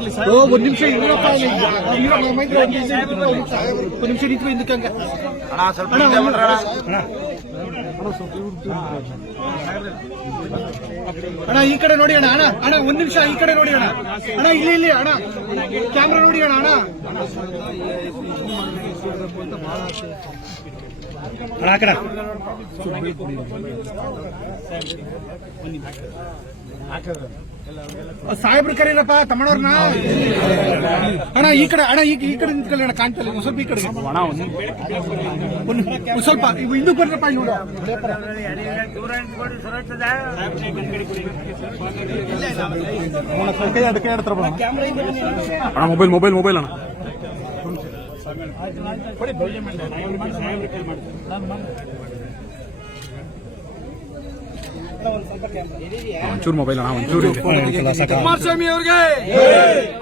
ಓ ಒಂದ್ ನಿಮಿಷ ಇನ್ನೂರಪ್ಪ ಇಲ್ಲಿ. ಇನ್ನೂರ ಮೈಂದ್ರ ಒಂದ್ ನಿಮಿಷ ನಿಂತ್ಕೊ, ಒಂದ್ ನಿಮಿಷ ಒಂದ್ ನಿಮಿಷ ನಿಂತ್ಕೊ ಹಿಂದಕ್ಕೆ ಹಂಗೆ. ಅಣ್ಣ ಸ್ವಲ್ಪ ಅಣ್ಣ, ಹಿಂದೆ ಒಂದು- ಬರ್ರಣ್ಣ. ಅಣ್ಣ. ಈ ಕಡೆ ನೋಡಿ ಅಣ್ಣ ಅಣ್ಣ ಅಣ್ಣ ಒಂದ್ ನಿಮಿಷ ಈ ಕಡೆ ನೋಡಿ ಅಣ್ಣ. ಅಣ್ಣ ಇಲ್ಲಿ ಇಲ್ಲಿ ಅಣ್ಣ. ಕ್ಯಾಮ್ರಾ ನೋಡಿ ಅಣ್ಣ ಅಣ್ಣ. ಅಣ್ಣ ಆ ಕಡೆ ಸಾಹೇಬ್ರು ಕರೀರಪ್ಪ, ತಮ್ಮಣ್ಣವ್ರನ್ನ? ಅಣ್ಣ, ಈ ಕಡೆ, ಅಣ್ಣ, ಈ ಕಡೆ ನಿಂತ್ಕೊಳ್ಳಿ ಅಣ್ಣ ಕಾಣ್ತಲ್ಲ ಒಂದು ಸ್ವಲ್ಪ ಈ ಕಡೆ ಒಂದು ಸ್ವಲ್ಪ ಹಿಂದಕ್ಕೆ ಬರ್ರಪ್ಪ, ಇವ್ರು. ಅಣ್ಣ, ಮೊಬೈಲ್ ಮೊಬೈಲ್ ಮೊಬೈಲ್ ಅಣ್ಣ. ಒಂಚೂರು ಮೊಬೈಲ್ ಅಣ್ಣ ಒಂಚೂರು ಕುಮಾರಸ್ವಾಮಿ ಅವ್ರಿಗೆ.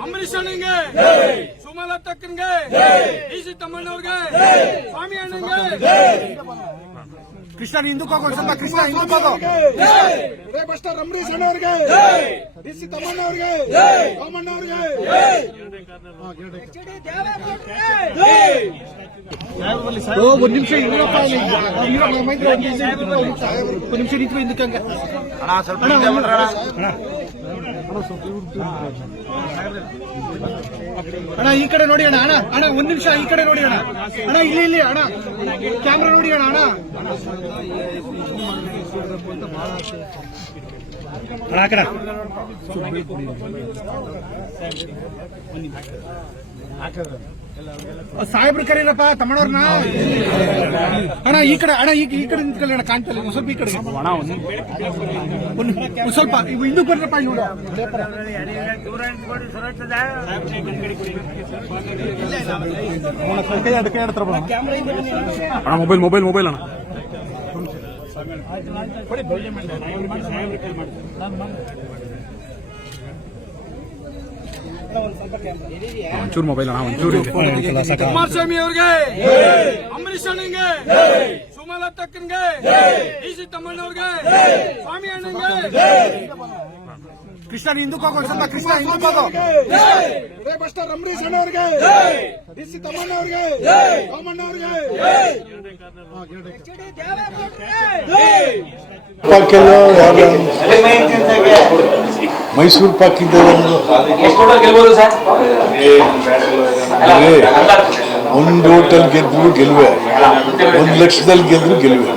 ಅಂಬರೀಷ್ ಅಣ್ಣಂಗೆ. ಸುಮಲತಕ್ಕನ್ಗೆ ಡಿ ಸಿ ತಮ್ಮಣ್ಣವ್ರಿಗೆ. ಸ್ವಾಮಿ ಅಣ್ಣಂಗೆ. ಕೃಷ್ಣ ಹಿಂದಕ್ಕೆ ಹೋಗೋ ಸ್ವಲ್ಪ ಕೃಷ್ಣ ಹಿಂದಕ್ಕೆ ಹೋಗೋ ಬಸ್ ಸ್ಟಾರ್ ಅಂಬರೀಶ್ ಅಣ್ಣವ್ರಿಗೆ. ಡಿ ಸಿ ಓ ಒಂದ್ ಒಂದ್ ನಿಮಿಷ ನಿಂತ್ಕೊ, ಒಂದ್ ನಿಮಿಷ ಒಂದ್ ನಿಮಿಷ ನಿಂತ್ಕೊ ಹಿಂದಕ್ಕೆ ಹಂಗೆ. ಅಣ್ಣ ಸ್ವಲ್ಪ ಹಿಂದೆ ಬರ್ರಣ್ಣ. ಅಣ್ಣ ಈ ಕಡೆ ನೋಡಿ ಅಣ್ಣ ಅಣ್ಣ ಅಣ್ಣ ಒಂದ್ ನಿಮಿಷ ಈ ಕಡೆ ನೋಡಿ ಅಣ್ಣ ಅಣ್ಣ ಇಲ್ಲಿ ಇಲ್ಲಿ ಅಣ್ಣ ಕ್ಯಾಮ್ರಾ ನೋಡಿ ಅಣ್ಣ ಅಣ್ಣ ಅಣ್ಣ ಆ ಕಡೆ. ಸಾಹೇಬ್ರು ಕರೀರಪ್ಪ ತಮ್ಮಣ್ಣವ್ರನ್ನ. ಅಣ್ಣ ಈ ಕಡೆ ಅಣ್ಣ ಈ ಈ ಕಡೆ ನಿಂತ್ಕೊಳ್ಳಿ ಅಣ್ಣ ಕಾಣ್ತಲ್ಲ ಒಂದು ಸ್ವಲ್ಪ ಈ ಕಡೆ. ಒಂದು ಸ್ವಲ್ಪ ಹಿಂದಕ್ಕೆ ಬರ್ರಪ್ಪ ಅಣ್ಣ ಮೊಬೈಲ್ ಮೊಬೈಲ್ ಮೊಬೈಲ್ ಅಣ್ಣ. ಒಂಚೂರು ಮೊಬೈಲ್ ಅಣ್ಣ ಒಂಚೂರು ಕುಮಾರಸ್ವಾಮಿ ಅವ್ರಿಗೆ. ಅಂಬರೀಷ್ ಅಣ್ಣಂಗೆ. ಸುಮಲತಕ್ಕನ್ಗೆ. ಡಿ ಸಿ ತಮ್ಮಣ್ಣವ್ರಿಗೆ. ಸ್ವಾಮಿ ಅಣ್ಣಂಗೆ. ಕೃಷ್ಣ ಹಿಂದಕ್ಕೆ ಹೋಗೋ ಸ್ವಲ್ಪ ಕೃಷ್ಣ ಹಿಂದಕ್ಕೆ ಹೋಗೋ. ಅಂಬರೀಶ್ ಅಣ್ಣವ್ರಿಗೆ. ಡಿ ಸಿ ತಮ್ಮಣ್ಣವ್ರಿಗೆ. ಯಾವ್ದು ಮೈಸೂರು ಪಾಕ್ ಒಂದು ಒಂದು ಹೋಟೆಲ್ ಗೆದ್ರು ಗೆಲುವೆ. ಒಂದು ಲಕ್ಷದಲ್ಲಿ ಗೆದ್ರು ಗೆಲುವೆ.